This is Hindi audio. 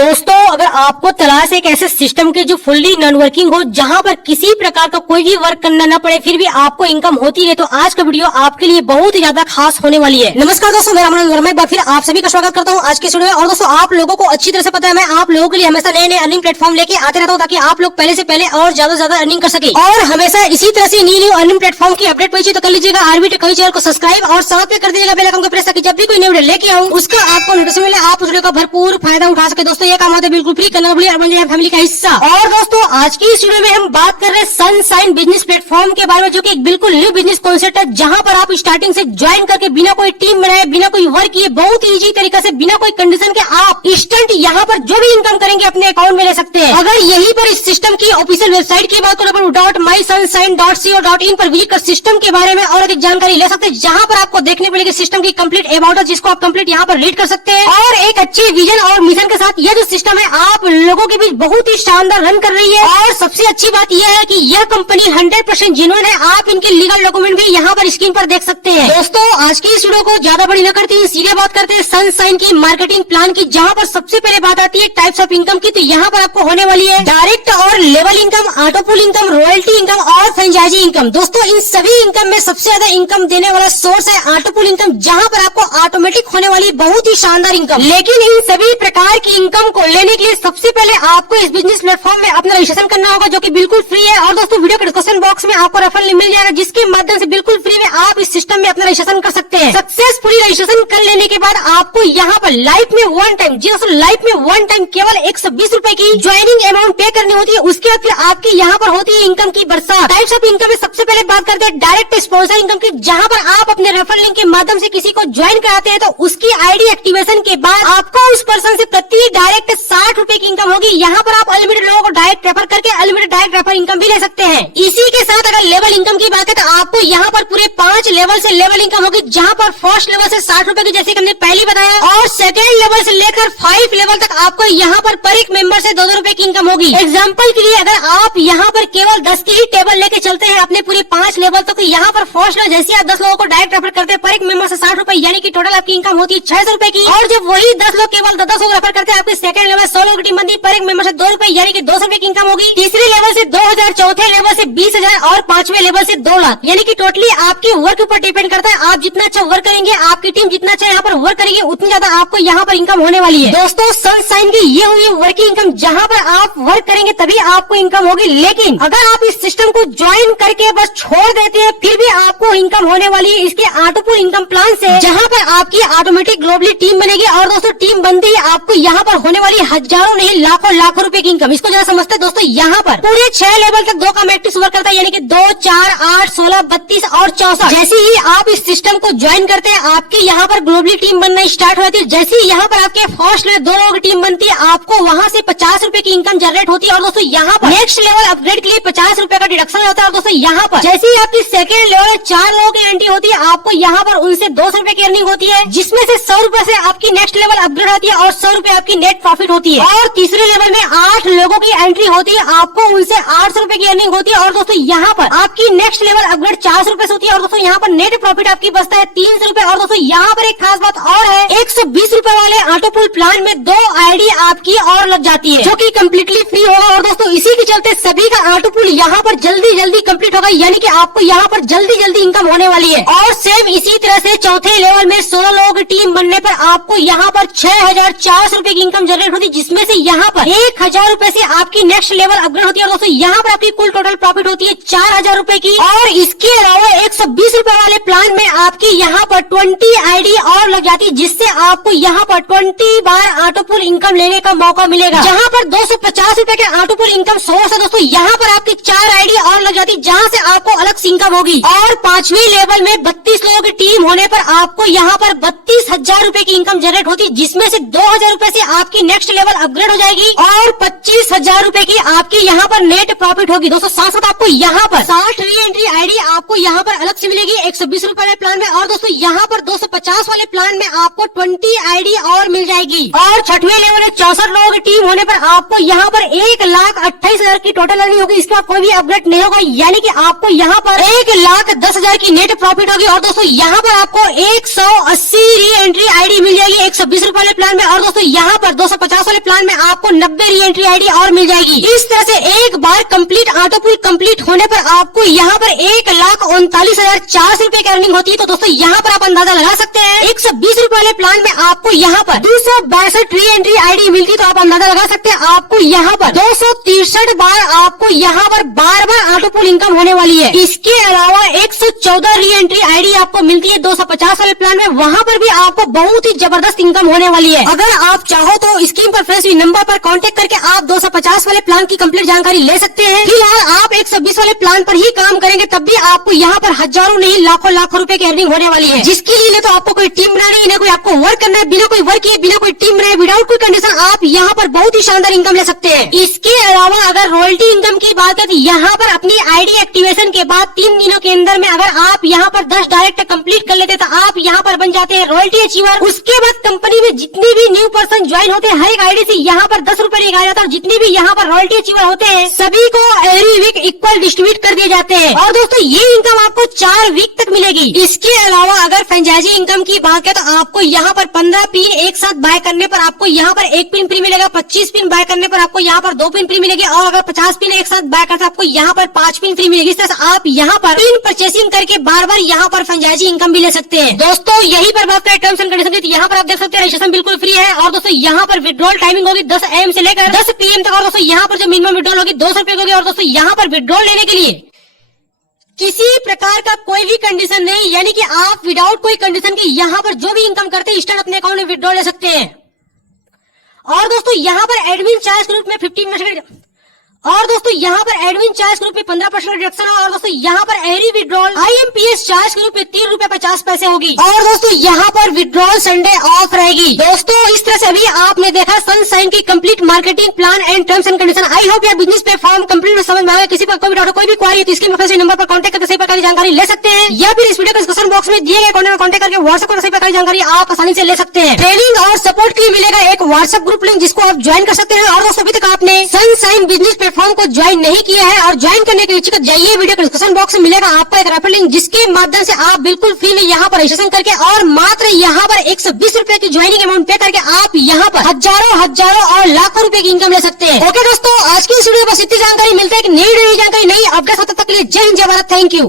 दोस्तों, अगर आपको तलाश है एक ऐसे सिस्टम की जो फुल्ली नॉन वर्किंग हो, जहां पर किसी प्रकार का कोई भी वर्क करना न पड़े, फिर भी आपको इनकम होती है, तो आज का वीडियो आपके लिए बहुत ही ज्यादा खास होने वाली है। नमस्कार दोस्तों, मेरा नाम वर्मा, एक बार फिर आप सभी का स्वागत करता हूं आज के वीडियो में। और दोस्तों, आप लोगों को अच्छी तरह से पता है, मैं आप लोगों के लिए हमेशा नए नए अर्निंग प्लेटफॉर्म लेके आते रहता हूं, ताकि आप लोग पहले से पहले और ज्यादा अर्निंग कर सके। और हमेशा इसी तरह से न्यू अर्निंग प्लेटफॉर्म की अपडेट पहुंची तो कर लीजिएगा आरबी टेक्नोलॉजी चैनल को सब्सक्राइब और साथ में कर दीजिएगा बेल आइकन को प्रेस, ताकि जब भी कोई नई वीडियो लेके आऊं उसका आपको नोटिफिकेशन मिले, आप उस वीडियो का भरपूर फायदा उठा सके। दोस्तों, ये काम होता है बिल्कुल फ्री, करना भूलिए और बन जाए फैमिली का हिस्सा। और दोस्तों, आज की इस वीडियो में हम बात कर रहे हैं सनशाइन बिजनेस प्लेटफॉर्म के बारे में, जो कि एक बिल्कुल न्यू बिजनेस कॉन्सेप्ट है, जहां पर आप स्टार्टिंग से ज्वाइन करके बिना कोई टीम बनाए, बिना कोई वर्क किए, बहुत इजी तरीके से, बिना कोई कंडीशन के आप इंस्टेंट यहाँ पर जो भी इनकम करेंगे अपने अकाउंट में ले सकते हैं। अगर यहीं पर इस सिस्टम की ऑफिशियल वेबसाइट की बात करें .mysunshine.co.in पर विजिट कर सिस्टम के बारे में और अधिक जानकारी ले सकते हैं, जहां पर आपको देखने मिलेगी सिस्टम की कंप्लीट अबाउट, जिसको आप कंप्लीट यहाँ पर रीड कर सकते हैं। और एक अच्छे विजन और मिशन के साथ यह जो सिस्टम है आप लोगों के बीच बहुत ही शानदार रन कर रही है। और सबसे अच्छी बात यह है कि यह कंपनी 100% जेन्युइन है। आप इनके लीगल डॉक्यूमेंट भी यहाँ पर स्क्रीन पर देख सकते हैं। दोस्तों, आज की इस वीडियो को ज्यादा बड़ी न करते हुए सीधे बात करते हैं सनशाइन की मार्केटिंग प्लान की, जहाँ पर सबसे पहले बात आती है टाइप्स ऑफ इनकम की। तो यहाँ पर आपको होने वाली है डायरेक्ट और level income, ऑटोपुल income, royalty income और फ्रेंचाइजी इनकम। दोस्तों, इन सभी इनकम में सबसे ज्यादा इनकम देने वाला सोर्स है ऑटोपुल इनकम, जहाँ पर आपको ऑटोमेटिक होने वाली बहुत ही शानदार इनकम। लेकिन इन सभी प्रकार की इनकम को लेने के लिए सबसे पहले आपको इस बिजनेस प्लेटफॉर्म में अपना रजिस्ट्रेशन करना होगा, जो कि बिल्कुल फ्री है। और दोस्तों, वीडियो के डिस्क्रिप्शन बॉक्स में आपको रेफरल लिंक मिल जाएगा, जिसके माध्यम से बिल्कुल फ्री में आप इस सिस्टम में अपना रजिस्ट्रेशन कर सकते हैं। सक्सेसफुली रजिस्ट्रेशन कर लेने के बाद आपको यहाँ पर लाइफ में वन टाइम, जी दोस्तों, लाइफ में वन टाइम केवल 120 रुपए की ज्वाइनिंग अमाउंट पे करनी होती है। उसके बाद फिर आपकी यहाँ पर होती है इनकम की बरसात। टाइप्स ऑफ इनकम में सबसे पहले बात करते हैं डायरेक्ट स्पॉन्सर इनकम की, जहाँ पर आप अपने रेफरल लिंक के माध्यम से किसी को ज्वाइन कराते हैं, तो उसकी आईडी एक्टिवेशन के बाद आपको उस पर्सन से प्रति डायरेक्ट 60 रुपए की इनकम होगी। यहाँ पर आप अनलिमिटेड लोगों को डायरेक्ट रेफर करके अनलिमिटेड डायरेक्ट रेफर इनकम भी ले सकते हैं। इसी के साथ अगर लेवल इनकम की बात है, तो आपको यहाँ पर पूरे 5 लेवल से लेवल इनकम होगी, जहाँ पर फर्स्ट लेवल से 60 रुपए की, जैसे हमने पहले बताया, और सेकेंड लेवल से लेकर 5 लेवल तक आपको यहाँ पर एक मेंबर से 2 रुपए की इनकम होगी। एग्जाम्पल के लिए अगर आप यहाँ पर केवल 10 की ही टेबल लेके चलते हैं अपने पूरे 5 लेवल तक, तो यहाँ पर फर्स्ट लेवल जैसे आप 10 लोगों को डायरेक्ट रेफर करते हैं, पर एक मेंबर से 60 रुपए, यानी कि टोटल आपकी इनकम होती है 600 रुपए की। और जब वही 10 लोग केवल 10 लोग रेफर करते हैं, आपके सेकंड लेवल 100 लोगों की टीम बनती है, पर एक मेंबर से 2 रुपए, यानी कि 200 रुपए की इनकम होगी। तीसरे लेवल से 2000, चौथे लेवल से 20,000 और 5वें लेवल से 2 लाख, यानी कि टोटली आपके वर्क ऊपर डिपेंड करता है। आप जितना अच्छा वर्क करेंगे, आपकी टीम जितना अच्छा यहाँ पर वर्क करेगी, उतनी ज्यादा आपको यहाँ पर इनकम होने वाली है। दोस्तों, सनशाइन की ये हुई वर्किंग इनकम, जहाँ पर आप वर्क करेंगे तभी आपको इनकम होगी। लेकिन अगर आप इस सिस्टम को ज्वाइन करके बस छोड़ देते हैं, फिर भी आपको इनकम होने वाली है इसके ऑटोपुल इनकम प्लान से, जहाँ पर आपकी ऑटोमेटिक ग्लोबली टीम बनेगी। और दोस्तों, टीम बनती ही आपको यहाँ पर होने वाली हजारों नहीं लाखों रुपए की इनकम। इसको जरा समझते हैं दोस्तों, यहाँ पर पूरे 6 लेवल तक 2 का मैट्रिक्स वर्क करता है, यानी कि 2, 4, 8, 16, 32 और 64। जैसे ही आप इस सिस्टम को ज्वाइन करते हैं, आपके यहाँ पर ग्लोबली टीम बनना स्टार्ट हो जाती है। जैसे ही यहाँ पर आपके फर्स्ट लेवल 2 लोगों की टीम बनती है, आपको वहाँ से 50 रुपए की इनकम जनरेट होती है। और दोस्तों, यहाँ पर नेक्स्ट लेवल अपग्रेड के लिए 50 रुपए का डिडक्शन होता है। और दोस्तों, यहाँ पर जैसे ही आपकी सेकेंड लेवल 4 लोगों की एंट्री होती है, आपको यहाँ पर उनसे 200 रुपए की अर्निंग होती है, जिसमें से 100 रुपए से आपकी नेक्स्ट लेवल अपग्रेड होती है और 100 रुपए आपकी नेट प्रॉफिट होती है। और तीसरे लेवल में 8 लोगों की एंट्री होती है, आपको उनसे 800 रुपए की अर्निंग होती है। और दोस्तों, यहाँ पर आपकी नेक्स्ट लेवल अपग्रेड 400 रुपए से होती है। और दोस्तों, यहाँ पर नेट प्रॉफिट आपकी बचता है 300 रुपए। और दोस्तों, यहाँ पर एक खास बात और है, 120 रुपए वाले ऑटोपुल प्लान में 2 आईडी आपकी और लग जाती है, जो कि कम्प्लीटली फ्री होगा। और दोस्तों, इसी के चलते सभी का ऑटोपुल यहाँ पर जल्दी कंप्लीट होगा, यानी कि आपको यहाँ पर जल्दी इनकम होने वाली है। और सेम इसी तरह से चौथे लेवल में 16 लोगों की टीम बनने पर आपको यहाँ पर 6400 रुपए की इनकम जनरेट होती है, जिसमें से यहाँ पर 1000 रुपए से आपकी नेक्स्ट लेवल अपग्रेड होती है। और दोस्तों, यहाँ पर आपकी कुल टोटल प्रॉफिट होती है 4000 रुपए की। और इसके अलावा 120 रुपए वाले प्लान में आपकी यहाँ पर 20 आईडी और लग जाती है, जिससे आपको यहाँ पर 20 बार ऑटोपुल इनकम लेने का मौका मिलेगा। जहाँ पर 250 रुपए के ऑटोपुल इनकम सोर्स है दोस्तों, यहाँ पर आपकी 4 आईडी और लग जाती है, जहाँ से आपको अलग से इनकम होगी। और 5वें लेवल में 32 लोगों की टीम होने पर आपको यहाँ पर 32,000 रुपए की इनकम जनरेट होती है, जिसमें से 2000 रुपए से आपकी नेक्स्ट लेवल अपग्रेड हो जाएगी और 25,000 रुपए की आपकी यहाँ पर नेट प्रॉफिट होगी। दोस्तों, साथ साथ आपको यहाँ पर 60 री एंट्री आईडी आपको यहाँ पर अलग से मिलेगी 120 रुपए वाले प्लान में। और दोस्तों, यहाँ पर 250 वाले प्लान में आपको 20 आईडी और मिल जाएगी। और 6वें लेवल में 64 लोगों की टीम होने पर आपको यहाँ पर 1,28,000 की टोटल अर्निंग होगी। इसके बाद कोई भी अपग्रेड नहीं होगा, यानी कि आपको यहाँ पर 1,10,000 की नेट प्रॉफिट होगी। और दोस्तों यहाँ पर आपको 180 री एंट्री आईडी मिल जाएगी 120 रुपए वाले प्लान में। और दोस्तों यहाँ पर 250 वाले प्लान में आपको 90 री एंट्री आईडी और मिल जाएगी। इस तरह से एक बार कंप्लीट ऑटोपुल कंप्लीट होने पर आपको यहाँ पर 1,39,400 रुपए की अर्निंग होती है। तो दोस्तों यहाँ पर आप अंदाजा लगा सकते हैं 120 रुपए वाले प्लान में आपको यहाँ पर 262 री एंट्री आईडी मिलती है। तो आप अंदाजा लगा सकते हैं आपको यहाँ पर 263 बार आपको यहाँ पर बार ऑटोपुल इनकम होने वाली है। इसके अलावा 114 री एंट्री आईडी आपको मिलती है 250 वाले प्लान में, वहाँ पर भी आपको बहुत ही जबरदस्त इनकम होने वाली है। अगर आप चाहो तो स्क्रीन पर फ्रेश नंबर पर कांटेक्ट करके आप 250 वाले प्लान की कंप्लीट जानकारी ले सकते हैं। फिलहाल आप 120 वाले प्लान पर ही काम करेंगे तब भी आपको यहाँ पर हजारों नहीं लाखों रुपए की अर्निंग होने वाली है, जिसके लिए तो आपको कोई टीम बनानी है, कोई आपको वर्क करना है, बिना कोई वर्क किए बिना कोई टीम बनाए विदाउट कोई कंडीशन आप यहाँ पर बहुत ही शानदार इनकम ले सकते हैं। इसके अलावा अगर रॉयल्टी इनकम की बात करें तो यहाँ पर अपनी आईडी एक्टिवेशन के बाद 3 दिनों के अंदर में अगर आप यहाँ पर 10 डायरेक्ट कंप्लीट कर लेते तो आप यहाँ पर बन जाते हैं रॉयल्टी अचीवर। उसके बाद कंपनी में जितने भी न्यू पर्सन ज्वाइन होते हैं हर एक आईडी से यहाँ पर 10 रुपए लगाया जाता है। और जितने भी यहाँ पर रॉयल्टी अचीवर होते हैं सभी को एवरी वीक इक्वल डिस्ट्रीब्यूट कर दिए जाते हैं। और दोस्तों ये इनकम आपको 4 वीक तक मिलेगी। इसके अलावा अगर फ्रेंचाइजी इनकम की बात करें तो आपको यहाँ पर 15 पिन एक साथ बाय करने पर आपको यहाँ पर 1 पिन फ्री मिलेगा, 25 पिन बाय करने पर आपको यहाँ पर 2 पिन फ्री मिलेगी, और अगर 50 पिन एक साथ बाय करते आपको यहाँ पर 5 पिन फ्री मिलेगी। इस तरह से आप यहाँ पर पिन परचेसिंग करके बार बार यहाँ पर फ्रेंचाइजी इनकम भी ले सकते हैं। दोस्तों यही पर बात करें टर्म्स एंड कंडीशन की, यहाँ पर आप देख सकते हैं रजिस्ट्रेशन बिल्कुल फ्री है। और दोस्तों यहाँ पर विड्रॉल टाइमिंग होगी 10 AM से लेकर 10 PM तक। और दोस्तों यहाँ पर जो मिनिमम विड्रॉल होगी 200 रुपए होगी। और दोस्तों यहाँ पर विड्रॉल लेने के लिए किसी प्रकार का कोई भी कंडीशन नहीं, यानी कि आप विदाउट कोई कंडीशन के यहाँ पर जो भी इनकम करते हैं इंस्टेंट अपने अकाउंट में विड्रॉल ले सकते हैं। और दोस्तों यहाँ पर एडमिन चार्ज ग्रुप में 15% और दोस्तों यहाँ पर एडमिन चार्ज ग्रुप में 15% रिडक्शन है। और दोस्तों यहाँ पर एरी विड्रॉल IMPS चार्ज ग्रुप में 3 रुपए 50 पैसे होगी। और दोस्तों यहाँ पर विड्रॉल संडे ऑफ रहेगी। दोस्तों इस तरह से अभी आपने देखा सनशाइन की complete marketing plan and terms and condition. I hope यह बिजनेस प्लेटफॉर्म कंप्लीट समझ में आया। किसी पर कोई डाउट कोई भी क्वारी तो इसके मेरे नंबर पर कांटेक्ट करके सही प्रकार की जानकारी ले सकते हैं, या फिर इस वीडियो के डिस्क्रिप्शन बॉक्स में दिए गए कॉन्टेक्ट में कांटेक्ट करके व्हाट्सएप पर सही प्रकार की जानकारी आप आसानी से ले सकते हैं। ट्रेनिंग और सपोर्ट के लिए मिलेगा एक व्हाट्सएप ग्रुप लिंक जिसको आप ज्वाइन कर सकते हैं। और दोस्तों अभी तक आपने सनशाइन बिजनेस प्लेटफॉर्म को ज्वाइन नहीं किया है और ज्वाइन करने के लिए जाइए, वीडियो के डिस्क्रिप्शन बॉक्स में मिलेगा आपको एक रेफरल लिंक जिसके माध्यम से आप बिल्कुल फ्री में यहाँ पर रजिस्ट्रेशन करके और मात्र यहाँ पर 120 रुपए की ज्वाइनिंग अमाउंट पे करके आप यहाँ पर हजारों और लाखों रुपए की इनकम ले सकते हैं। ओके दोस्तों आज की इस वीडियो में बस इतनी जानकारी मिलता है कि नई जानकारी नई अपडेट होता तक के लिए जय हिंद जय भारत। Thank you.